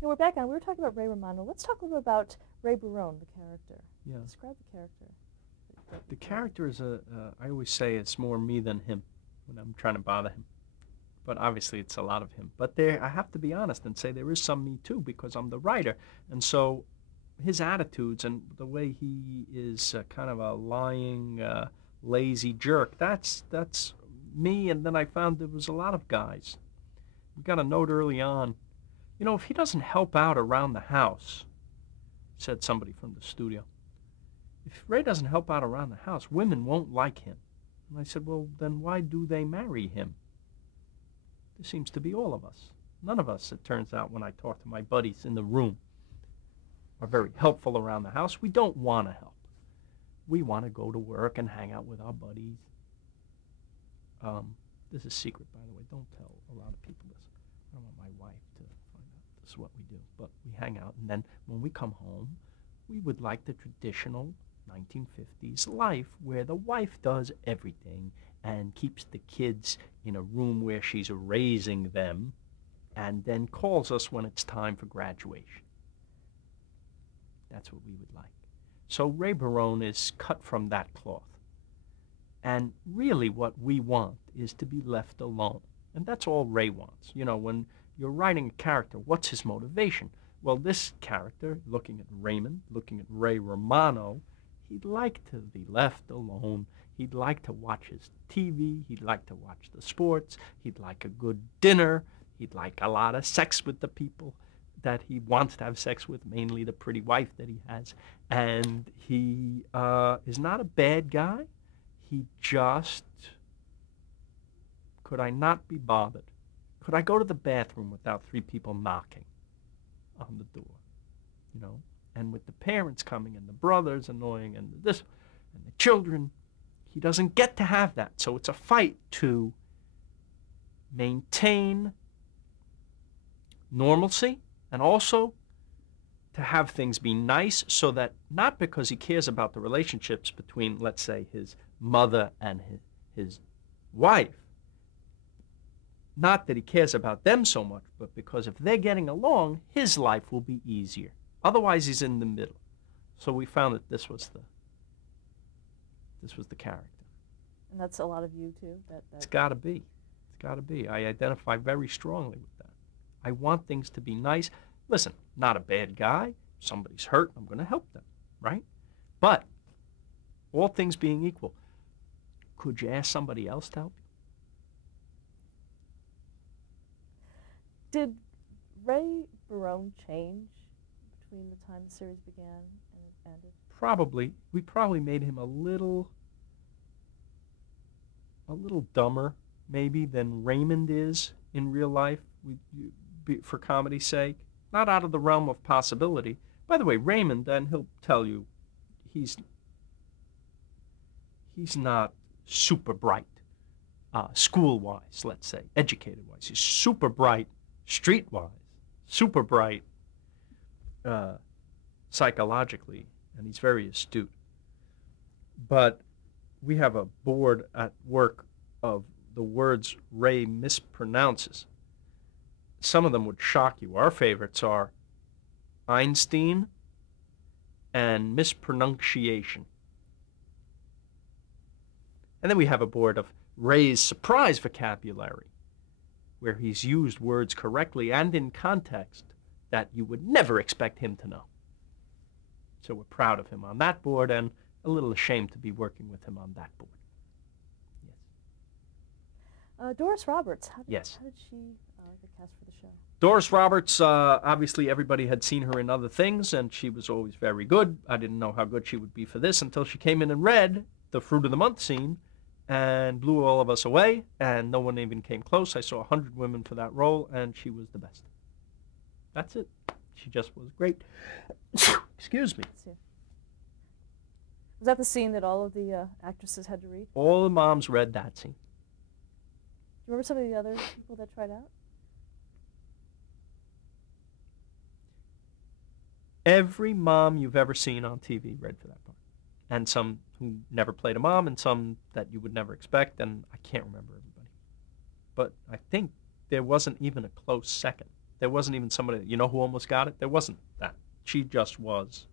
Yeah, we're back on. We were talking about Ray Romano. Let's talk a little bit about Ray Barone, the character. Yeah. Describe the character. The character is I always say it's more me than him when I'm trying to bother him. But obviously it's a lot of him. But I have to be honest and say there is some me too because I'm the writer. And so his attitudes and the way he is kind of a lying, lazy jerk, that's me. And then I found there was a lot of guys. We got a note early on. You know, if he doesn't help out around the house, said somebody from the studio, if Ray doesn't help out around the house, women won't like him. And I said, well, then why do they marry him? This seems to be all of us. None of us, it turns out, when I talk to my buddies in the room, are very helpful around the house. We don't want to help. We want to go to work and hang out with our buddies. This is a secret, by the way. Don't tell a lot of people this. I don't want my wife to find out this is what we do. But we hang out, and then when we come home, we would like the traditional 1950s life where the wife does everything and keeps the kids in a room where she's raising them and then calls us when it's time for graduation. That's what we would like. So Ray Barone is cut from that cloth. And really what we want is to be left alone. And that's all Ray wants. You know, when you're writing a character, what's his motivation? Well, this character, looking at Raymond, looking at Ray Romano, he'd like to be left alone. He'd like to watch his TV. He'd like to watch the sports. He'd like a good dinner. He'd like a lot of sex with the people that he wants to have sex with, mainly the pretty wife that he has. And he is not a bad guy. He just, could I not be bothered? Could I go to the bathroom without 3 people knocking on the door, you know? And with the parents coming and the brothers annoying and this and the children, he doesn't get to have that. So it's a fight to maintain normalcy and also to have things be nice so that not because he cares about the relationships between, let's say, his mother and his wife, not that he cares about them so much, but because if they're getting along, his life will be easier. Otherwise, he's in the middle. So we found that this was the character. And that's a lot of you too. It's got to be. It's got to be. I identify very strongly with that. I want things to be nice. Listen, not a bad guy. If somebody's hurt, I'm going to help them, right? But all things being equal, could you ask somebody else to help you? Did Ray Barone change between the time the series began and it ended? Probably. We probably made him a little dumber, maybe, than Raymond is in real life, for comedy's sake. Not out of the realm of possibility. By the way, Raymond, then he'll tell you, he's not super bright, school-wise, let's say, educated-wise. He's super bright, street-wise, super bright psychologically, and he's very astute. But we have a board at work of the words Ray mispronounces. Some of them would shock you. Our favorites are Einstein and mispronunciation. And then we have a board of Ray's surprise vocabulary, where he's used words correctly and in context that you would never expect him to know. So we're proud of him on that board and a little ashamed to be working with him on that board. Yes. Doris Roberts, how did she get cast for the show? Doris Roberts, obviously everybody had seen her in other things, and she was always very good. I didn't know how good she would be for this until she came in and read the Fruit of the Month scene and blew all of us away, and no one even came close. I saw 100 women for that role, and she was the best. That's it. She just was great. Excuse me. Was that the scene that all of the actresses had to read? All the moms read that scene. Do you remember some of the other people that tried out? Every mom you've ever seen on TV read for that part. And some who never played a mom and some that you would never expect, and I can't remember everybody. But I think there wasn't even a close second. There wasn't even somebody, you know who almost got it? There wasn't that. She just was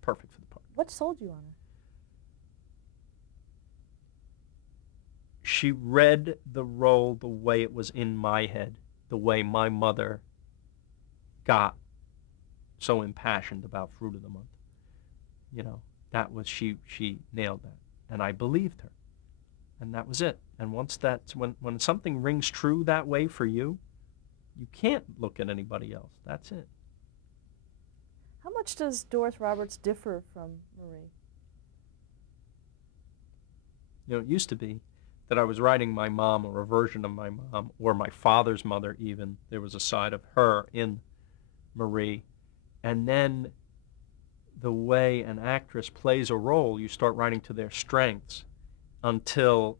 perfect for the part. What sold you on her? She read the role the way it was in my head, the way my mother got so impassioned about Fruit of the Month. You know, that was, she nailed that. And I believed her. And that was it. And once that's, when something rings true that way for you, you can't look at anybody else. That's it. How much does Doris Roberts differ from Marie? You know, it used to be that I was writing my mom or a version of my mom or my father's mother even. There was a side of her in Marie. And then the way an actress plays a role, you start writing to their strengths until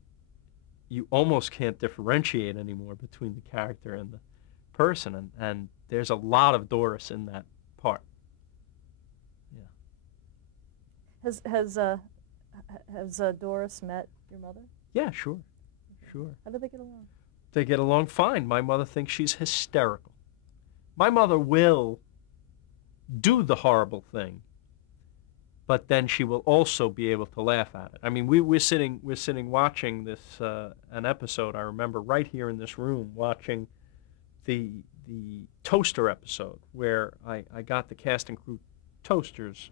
you almost can't differentiate anymore between the character and the person. And there's a lot of Doris in that part. Yeah. Has Doris met your mother? Yeah, sure. How do they get along? They get along fine. My mother thinks she's hysterical. My mother will do the horrible thing, but then she will also be able to laugh at it. I mean, we're sitting watching this an episode. I remember right here in this room watching the toaster episode where I got the cast and crew toasters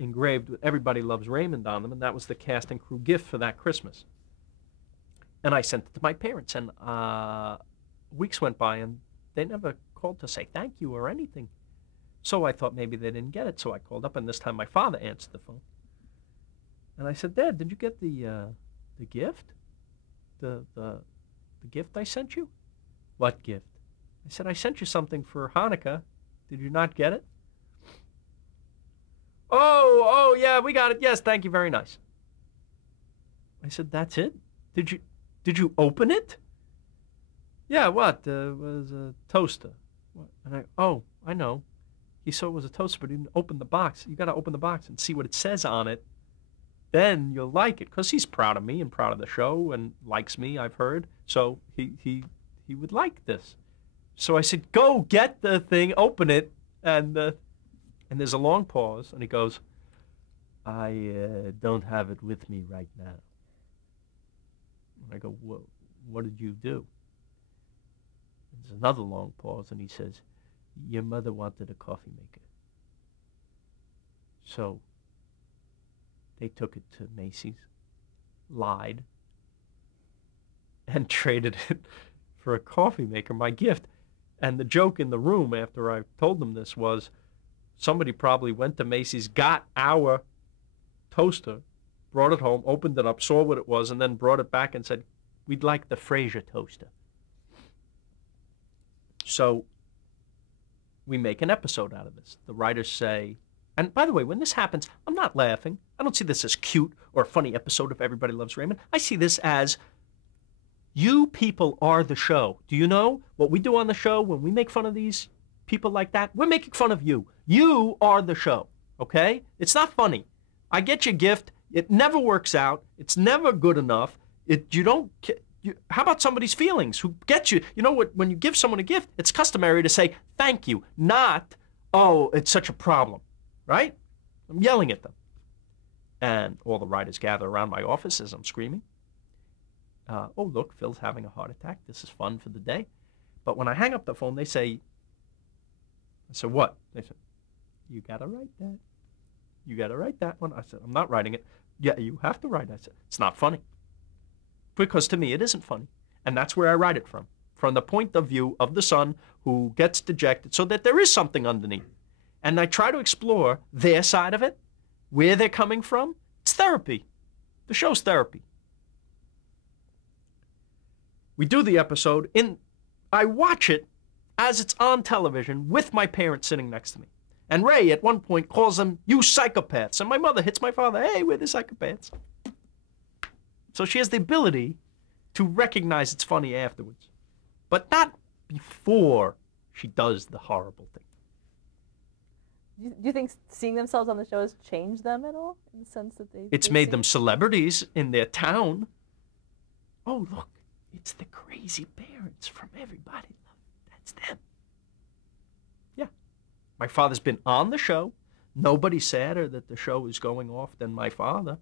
engraved with "Everybody Loves Raymond" on them, and that was the cast and crew gift for that Christmas. And I sent it to my parents, and weeks went by, and they never called to say thank you or anything. So I thought maybe they didn't get it, so I called up, and this time my father answered the phone. And I said, "Dad, did you get the gift? The gift I sent you?" "What gift?" I said, "I sent you something for Hanukkah. Did you not get it?" Oh, yeah, we got it. Yes, thank you, very nice." I said, "That's it? Did you open it?" "Yeah, what? It was a toaster." What? And I know. He saw it was a toaster, but he didn't open the box. You got to open the box and see what it says on it. Then you'll like it, because he's proud of me and proud of the show and likes me, I've heard. So he would like this. So I said, "Go get the thing, open it." And there's a long pause, and he goes, "I don't have it with me right now." And I go, "Well, what did you do?" There's another long pause, and he says, "Your mother wanted a coffee maker." So they took it to Macy's, lied, and traded it for a coffee maker, my gift. And the joke in the room after I told them this was, somebody probably went to Macy's, got our toaster, brought it home, opened it up, saw what it was, and then brought it back and said, "We'd like the Fraser toaster." So we make an episode out of this. The writers say, and by the way, when this happens, I'm not laughing. I don't see this as cute or a funny episode of Everybody Loves Raymond. I see this as, you people are the show. Do you know what we do on the show when we make fun of these people like that? We're making fun of you. You are the show, okay? It's not funny. I get your gift. It never works out. It's never good enough. How about somebody's feelings? Who gets you? You know what? When you give someone a gift, it's customary to say thank you, not, "Oh, it's such a problem," right? I'm yelling at them. And all the writers gather around my office as I'm screaming. "Oh, look, Phil's having a heart attack. This is fun for the day." But when I hang up the phone, they say, I said, "What?" They said, "You got to write that. You got to write that one." I said, "I'm not writing it." "Yeah, you have to write it." I said, "It's not funny." Because to me, it isn't funny. And that's where I write it from the point of view of the son who gets dejected, so that there is something underneath. And I try to explore their side of it, where they're coming from. It's therapy. The show's therapy. We do the episode, I watch it as it's on television with my parents sitting next to me. And Ray, at one point, calls them, "You psychopaths." And my mother hits my father, "Hey, we're the psychopaths." So she has the ability to recognize it's funny afterwards, but not before she does the horrible thing. Do you think seeing themselves on the show has changed them at all, in the sense that It's made them celebrities in their town. "Oh, look, it's the crazy parents from Everybody Loves." That's them. My father's been on the show. Nobody's sadder that the show is going off than my father.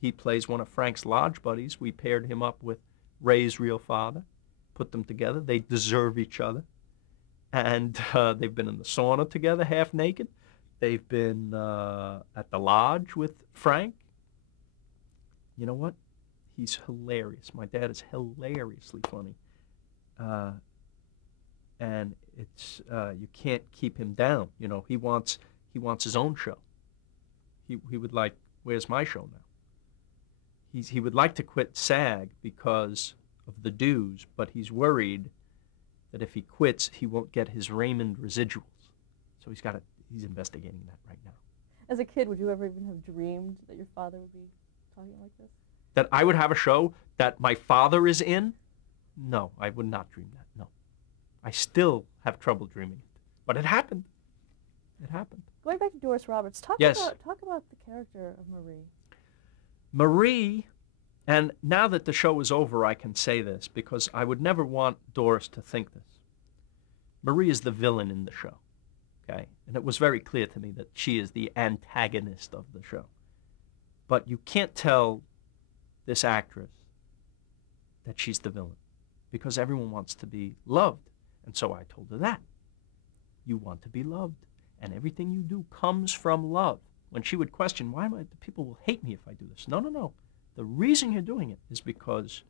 He plays one of Frank's lodge buddies. We paired him up with Ray's real father, put them together. They deserve each other. And they've been in the sauna together, half naked. They've been at the lodge with Frank. You know what? He's hilarious. My dad is hilariously funny. And it's you can't keep him down. You know, he wants his own show. He would like, where's my show now? He would like to quit SAG because of the dues, but he's worried that if he quits, he won't get his Raymond residuals. So he's investigating that right now. As a kid, would you ever even have dreamed that your father would be talking like this? That I would have a show that my father is in? No, I would not dream that, no. I still have trouble dreaming it. But it happened. It happened. Going back to Doris Roberts, talk Yes. about the character of Marie. Marie, and now that the show is over, I can say this, because I would never want Doris to think this. Marie is the villain in the show, okay? And it was very clear to me that she is the antagonist of the show. But you can't tell this actress that she's the villain, because everyone wants to be loved. And so I told her that. You want to be loved, and everything you do comes from love. When she would question, why am I, people will hate me if I do this. No, no, no. The reason you're doing it is because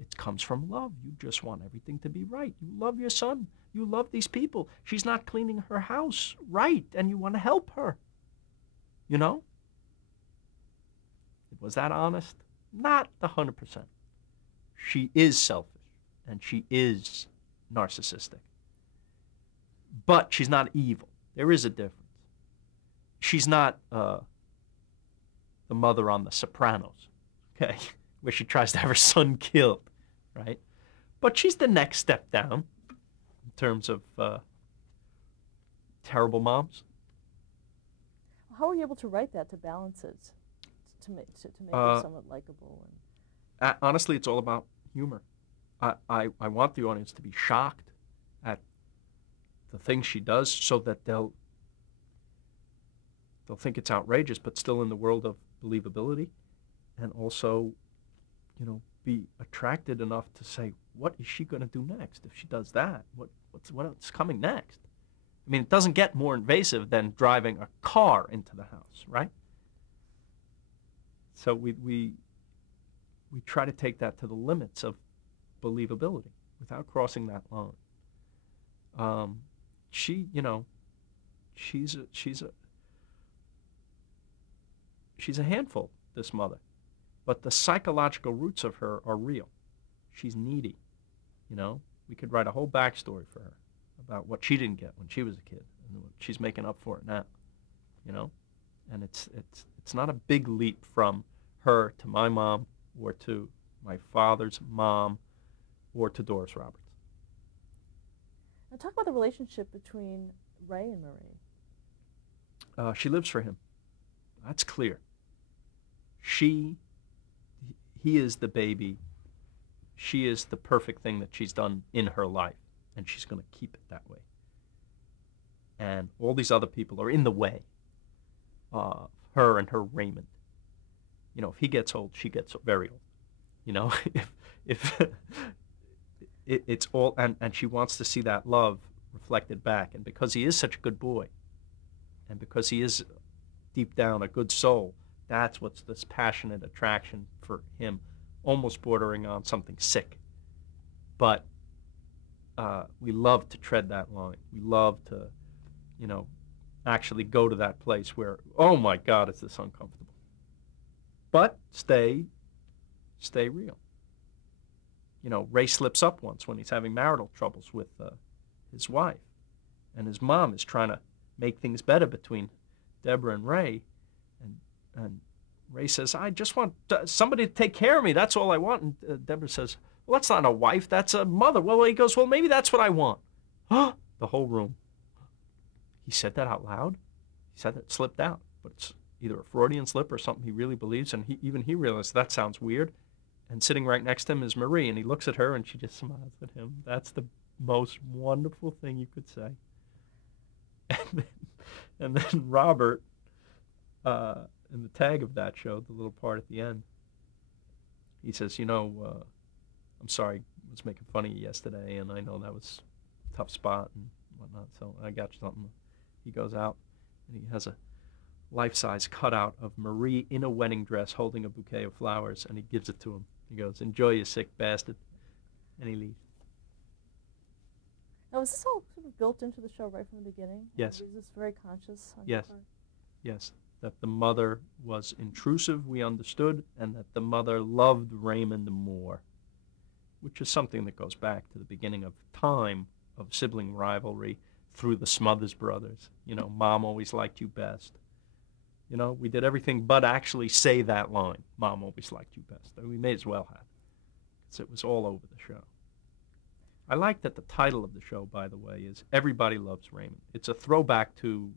it comes from love. You just want everything to be right. You love your son. You love these people. She's not cleaning her house right, and you want to help her. You know? Was that honest? Not 100%. She is selfish, and she is narcissistic. But she's not evil. There is a difference. She's not the mother on The Sopranos, okay, where she tries to have her son killed, right? But she's the next step down in terms of terrible moms. How were you able to write that to balance it, to make it somewhat likable? And honestly, it's all about humor. I want the audience to be shocked at the things she does so that they'll think it's outrageous, but still in the world of believability, and also, you know, be attracted enough to say, what is she going to do next if she does that? What's coming next? I mean, it doesn't get more invasive than driving a car into the house, right? So we try to take that to the limits of believability without crossing that line. She, you know, she's a handful, this mother, but the psychological roots of her are real. She's needy, you know. We could write a whole backstory for her about what she didn't get when she was a kid, and she's making up for it now, you know. And it's not a big leap from her to my mom, or to my father's mom, or to Doris Roberts. now talk about the relationship between Ray and Marie. She lives for him. That's clear. He is the baby. She is the perfect thing that she's done in her life, and she's going to keep it that way. And all these other people are in the way of her and her Raymond. You know, if he gets old, she gets very old. You know, if it's all, and she wants to see that love reflected back. And because he is such a good boy, and because he is deep down a good soul, that's what's this passionate attraction for him, almost bordering on something sick. But we love to tread that line. We love to, you know, actually go to that place where, oh my God, is this uncomfortable. But stay real. You know, Ray slips up once when he's having marital troubles with his wife, and his mom is trying to make things better between Deborah and Ray, and Ray says, I just want somebody to take care of me. That's all I want. And Deborah says, well, that's not a wife. That's a mother. Well, he goes, well, maybe that's what I want. The whole room. He said that out loud. He said that, slipped out. But it's either a Freudian slip or something he really believes. And even he realized that sounds weird. And sitting right next to him is Marie. And he looks at her and she just smiles at him. That's the most wonderful thing you could say. And then Robert, in the tag of that show, the little part at the end, he says, I'm sorry, I was making fun of you yesterday, and I know that was a tough spot and whatnot, so I got you something. He goes out, and he has a life-size cutout of Marie in a wedding dress holding a bouquet of flowers, and he gives it to him. He goes, enjoy, you sick bastard. And he leaves. Now, was this all sort of built into the show right from the beginning? Yes. Was this very conscious on your Yes. part? Yes. That the mother was intrusive, we understood, and that the mother loved Raymond more, which is something that goes back to the beginning of time of sibling rivalry through the Smothers brothers. Mom always liked you best. We did everything but actually say that line, Mom always liked you best. We may as well have, because it was all over the show. I like that the title of the show, by the way, is Everybody Loves Raymond. It's a throwback to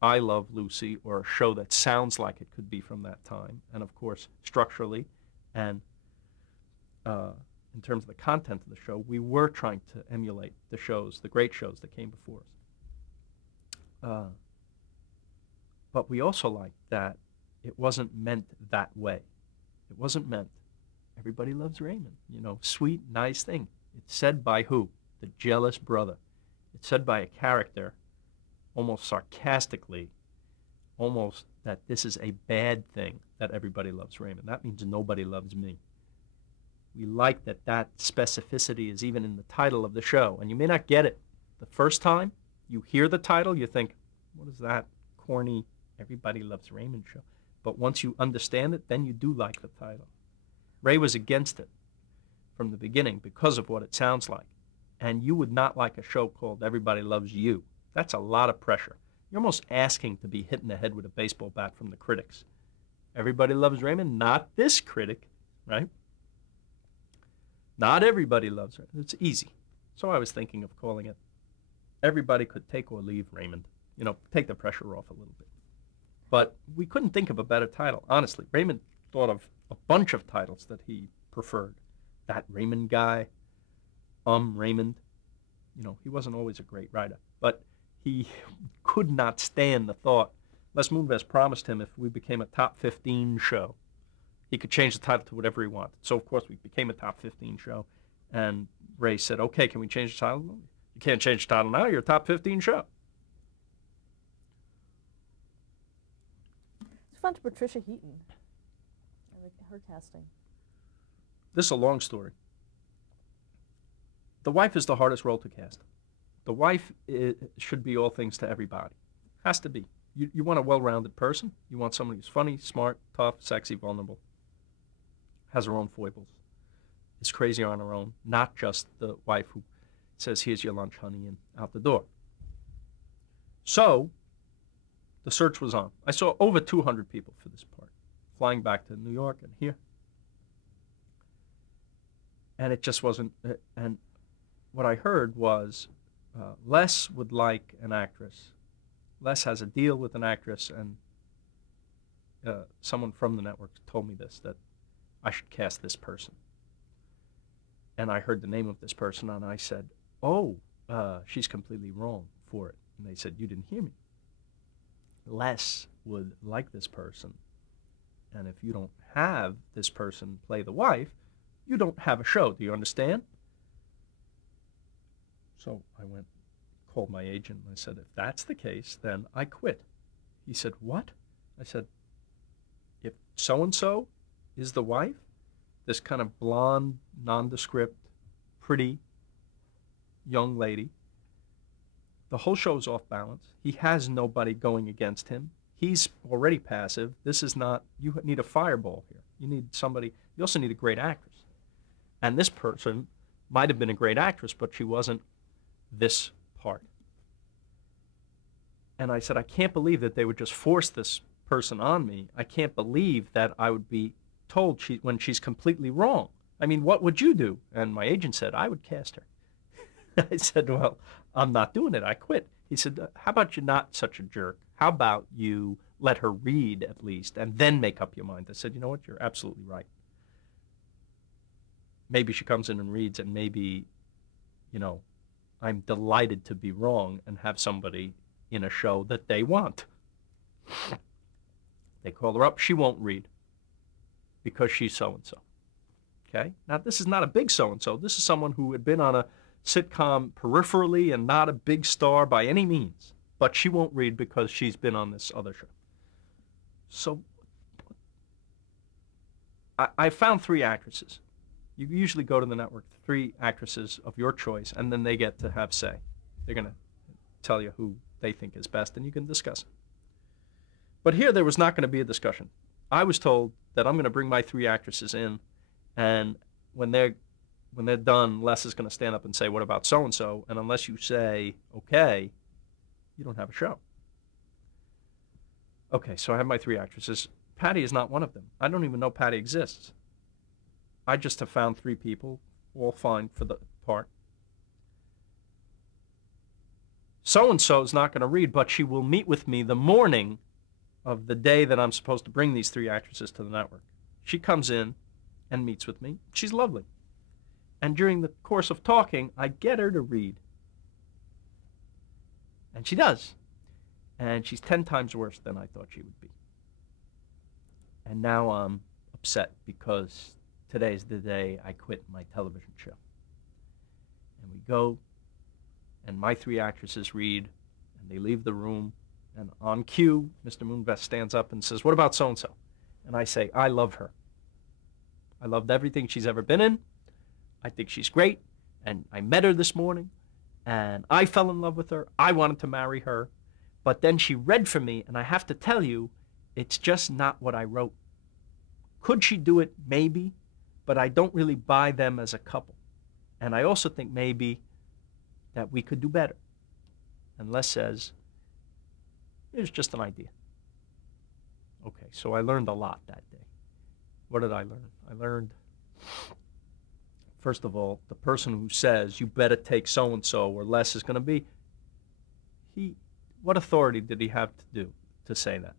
I Love Lucy, or a show that sounds like it could be from that time. And of course, structurally and in terms of the content of the show, we were trying to emulate the great shows that came before us. But we also liked that it wasn't meant that way. It wasn't meant, everybody loves Raymond, sweet, nice thing. It's said by who? The jealous brother. It's said by a character, almost sarcastically, almost that this is a bad thing that everybody loves Raymond. That means nobody loves me. We like that specificity is even in the title of the show. And you may not get it the first time you hear the title, you think, what is that corny Everybody Loves Raymond show? But once you understand it, then you do like the title. Ray was against it from the beginning because of what it sounds like. And you would not like a show called Everybody Loves You. That's a lot of pressure. You're almost asking to be hit in the head with a baseball bat from the critics. Everybody loves Raymond, not this critic, right? Not everybody loves Raymond. It's easy. So I was thinking of calling it Everybody Could Take or Leave Raymond. Take the pressure off a little bit. But we couldn't think of a better title, honestly. Raymond thought of a bunch of titles that he preferred. That Raymond guy, Raymond. He wasn't always a great writer, but he could not stand the thought. Les Moonves promised him if we became a top 15 show, he could change the title to whatever he wanted. So, of course, we became a top 15 show, and Ray said, okay, can we change the title? You can't change the title now. You're a top 15 show. It's fun to Patricia Heaton. I like her casting. This is a long story. The wife is the hardest role to cast. The wife should be all things to everybody. Has to be. You want a well-rounded person. You want somebody who's funny, smart, tough, sexy, vulnerable, has her own foibles, is crazy on her own, not just the wife who says, here's your lunch, honey, and out the door. So the search was on. I saw over 200 people for this part, flying back to New York and here. And it just wasn't, and what I heard was Les would like an actress. Les has a deal with an actress, and someone from the network told me this, that I should cast this person. And I heard the name of this person, and I said, oh, she's completely wrong for it. And they said, you didn't hear me. Les would like this person, and if you don't have this person play the wife, you don't have a show. Do you understand? So I went, called my agent, and I said, if that's the case, then I quit. He said, what? I said, if so-and-so is the wife, this kind of blonde, nondescript, pretty young lady, the whole show's off balance. He has nobody going against him. He's already passive. This is not, you need a fireball here. You need somebody, you also need a great actress. And this person might have been a great actress, but she wasn't this part. And I said, I can't believe that they would just force this person on me. I can't believe that I would be told when she's completely wrong. I mean, what would you do? And my agent said, I would cast her. I said, well, I'm not doing it. I quit. He said, how about you not such a jerk? How about you let her read at least and then make up your mind? I said, you know what? You're absolutely right. Maybe she comes in and reads, and maybe, I'm delighted to be wrong and have somebody in a show that they want. They call her up. She won't read because she's so-and-so. Okay? Now, this is not a big so-and-so. This is someone who had been on a sitcom peripherally and not a big star by any means. But she won't read because she's been on this other show. So I found 3 actresses. You usually go to the network, 3 actresses of your choice, and then they get to have say. They're going to tell you who they think is best, and you can discuss it. But here there was not going to be a discussion. I was told that I'm going to bring my 3 actresses in, and when they're done, Les is going to stand up and say, what about so-and-so? And unless you say, okay, you don't have a show. Okay, so I have my 3 actresses. Patty is not one of them. I don't even know Patty exists. I just have found 3 people, all fine for the part. So-and-so is not going to read, but she will meet with me the morning of the day that I'm supposed to bring these 3 actresses to the network. She comes in and meets with me. She's lovely. And during the course of talking, I get her to read. And she does. And she's 10 times worse than I thought she would be. And now I'm upset because today's the day I quit my television show. And we go, and my 3 actresses read, and they leave the room, and on cue, Mr. Moonves stands up and says, what about so-and-so? And I say, I love her. I loved everything she's ever been in. I think she's great, and I met her this morning, and I fell in love with her. I wanted to marry her, but then she read for me, and I have to tell you, it's just not what I wrote. Could she do it? Maybe, but I don't really buy them as a couple. And I also think maybe that we could do better. And Les says, it's just an idea. Okay, so I learned a lot that day. What did I learn? I learned, first of all, the person who says, you better take so-and-so or Les is going to be, what authority did he have to do to say that?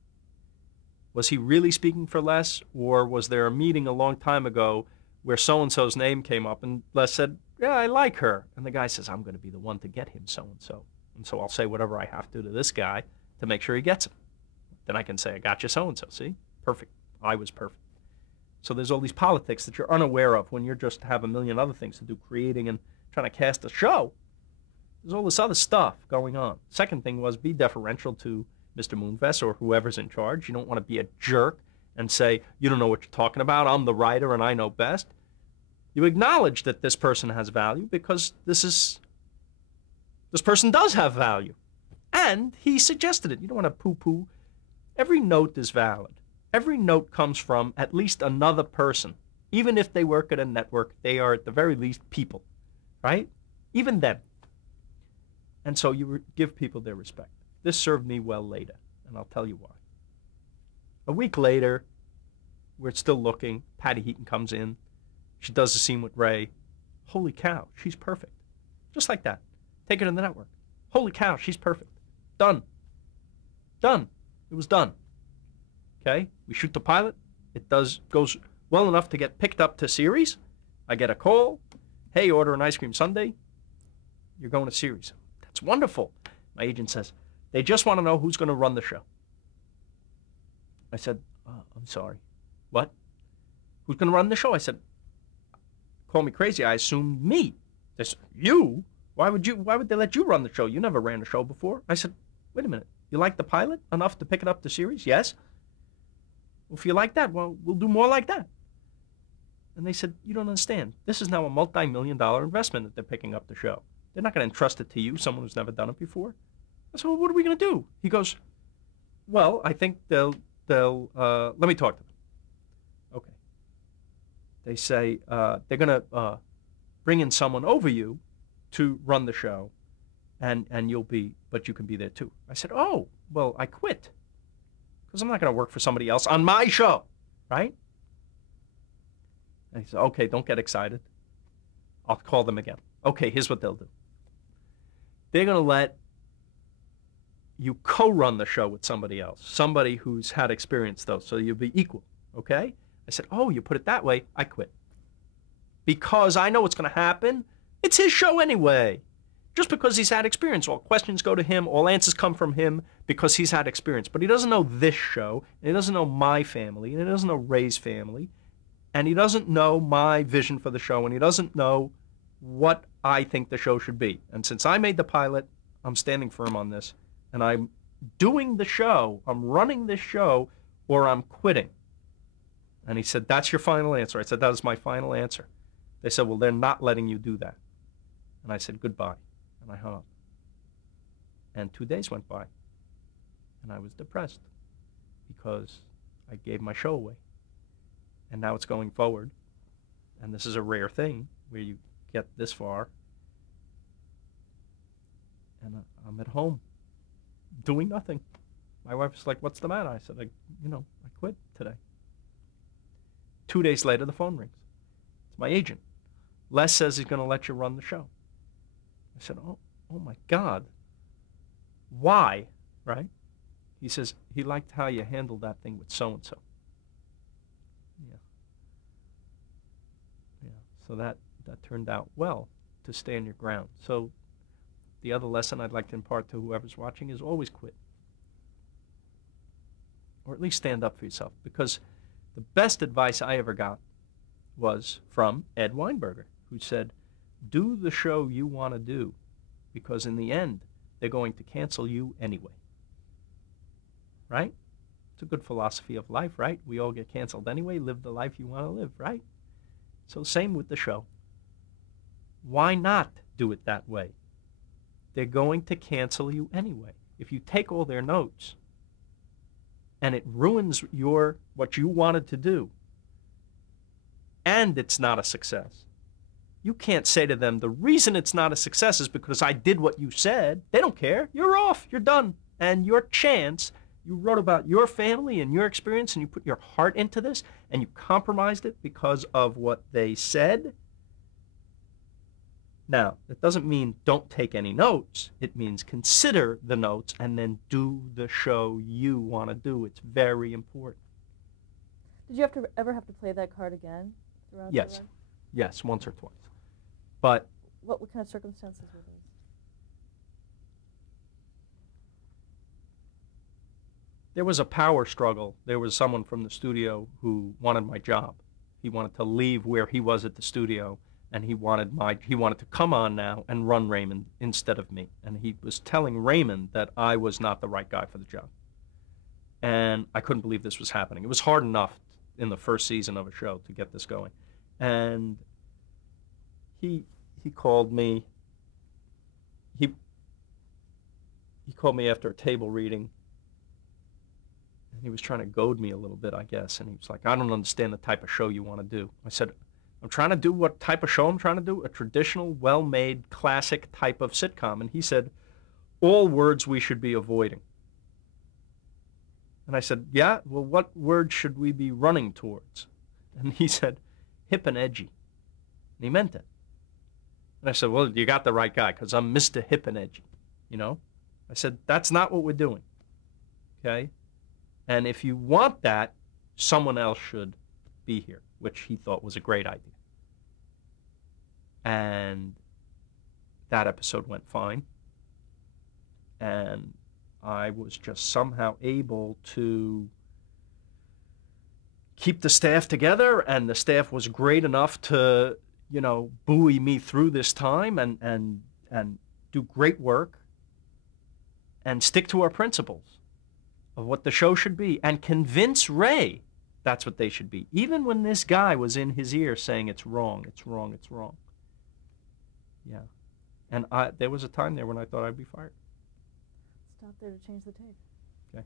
Was he really speaking for Les, or was there a meeting a long time ago where so-and-so's name came up and Les said, yeah, I like her. And the guy says, I'm going to be the one to get him so-and-so. And so I'll say whatever I have to this guy to make sure he gets him. Then I can say, I got you so-and-so, see? Perfect. I was perfect. So there's all these politics that you're unaware of when you're just have a million other things to do, creating and trying to cast a show. There's all this other stuff going on. Second thing was be deferential to Mr. Moonves or whoever's in charge. You don't want to be a jerk and say, you don't know what you're talking about. I'm the writer and I know best. You acknowledge that this person has value because this person does have value. And he suggested it. You don't want to poo-poo. Every note is valid. Every note comes from at least another person. Even if they work at a network, they are at the very least people, right? Even then. And so you give people their respect. This served me well later, and I'll tell you why. A week later, we're still looking. Patty Heaton comes in. She does the scene with Ray. Holy cow, she's perfect. Just like that. Take her to the network. Holy cow, she's perfect. Done. Done. It was done. Okay? We shoot the pilot. It goes well enough to get picked up to series. I get a call. Hey, order an ice cream sundae. You're going to series. That's wonderful. My agent says, they just want to know who's going to run the show. I said, I'm sorry. What? Who's going to run the show? I said, call me crazy. I assumed me. They said, you? Why would they let you run the show? You never ran a show before. I said, wait a minute. You like the pilot enough to pick it up to series? Yes. Well, if you like that, well, we'll do more like that. And they said, you don't understand. This is now a multi-million-dollar investment that they're picking up the show. They're not going to entrust it to you, someone who's never done it before. I said, well, what are we going to do? He goes, well, I think they'll let me talk to them. Okay. They say they're going to bring in someone over you to run the show, and but you can be there too. I said, oh, well, I quit. Because I'm not going to work for somebody else on my show, right? And he said, okay, don't get excited. I'll call them again. Okay, here's what they'll do. They're going to let you co-run the show with somebody else, somebody who's had experience, though, so you'll be equal, okay? I said, oh, you put it that way. I quit. Because I know what's going to happen. It's his show anyway. just because he's had experience. All questions go to him, all answers come from him because he's had experience. But he doesn't know this show, and he doesn't know my family, and he doesn't know Ray's family, and he doesn't know my vision for the show, and he doesn't know what I think the show should be. And since I made the pilot, I'm standing firm on this, and I'm doing the show, I'm running this show, or I'm quitting. And he said, that's your final answer. I said, that is my final answer. They said, well, they're not letting you do that. And I said, goodbye. And I hung up. And 2 days went by, and I was depressed because I gave my show away. And now it's going forward, and this is a rare thing where you get this far, and I'm at home doing nothing. My wife was like, what's the matter? I said, I quit today. 2 days later, the phone rings. It's my agent. Les says he's going to let you run the show. I said, oh my God. Why? Right? He says, he liked how you handled that thing with so-and-so. Yeah. So that turned out well, to stand your ground. So the other lesson I'd like to impart to whoever's watching is always quit. Or at least stand up for yourself. Because the best advice I ever got was from Ed Weinberger, who said, do the show you want to do, because in the end, they're going to cancel you anyway. Right? It's a good philosophy of life, right? We all get canceled anyway. Live the life you want to live, right? So same with the show. Why not do it that way? They're going to cancel you anyway. If you take all their notes and it ruins what you wanted to do, and it's not a success, you can't say to them, the reason it's not a success is because I did what you said. They don't care. You're off. You're done. And your chance, you wrote about your family and your experience, and you put your heart into this, and you compromised it because of what they said. Now, that doesn't mean don't take any notes. It means consider the notes and then do the show you want to do. It's very important. Did you ever have to play that card again throughout the run? Yes, once or twice. But what kind of circumstances were those? There was a power struggle. There was someone from the studio who wanted my job. He wanted to leave where he was at the studio, and he wanted to come on now and run Raymond instead of me. And he was telling Raymond that I was not the right guy for the job. And I couldn't believe this was happening. It was hard enough in the first season of a show to get this going. And he called me. He called me after a table reading. And he was trying to goad me a little bit, I guess. And he was like, I don't understand the type of show you want to do. I said, I'm trying to do what type of show I'm trying to do? A traditional, well-made, classic type of sitcom. And he said, all words we should be avoiding. And I said, yeah, well, what words should we be running towards? And he said, hip and edgy. And he meant it. And I said, well, you got the right guy, because I'm Mr. Hip and Edgy, you know? I said, that's not what we're doing, okay? And if you want that, someone else should be here, which he thought was a great idea. And that episode went fine. And I was just somehow able to keep the staff together, and the staff was great enough to, you know, buoy me through this time and do great work and stick to our principles of what the show should be and convince Ray that's what they should be. Even when this guy was in his ear saying it's wrong, it's wrong, it's wrong. Yeah. And there was a time there when I thought I'd be fired. Stop there to change the tape. Okay.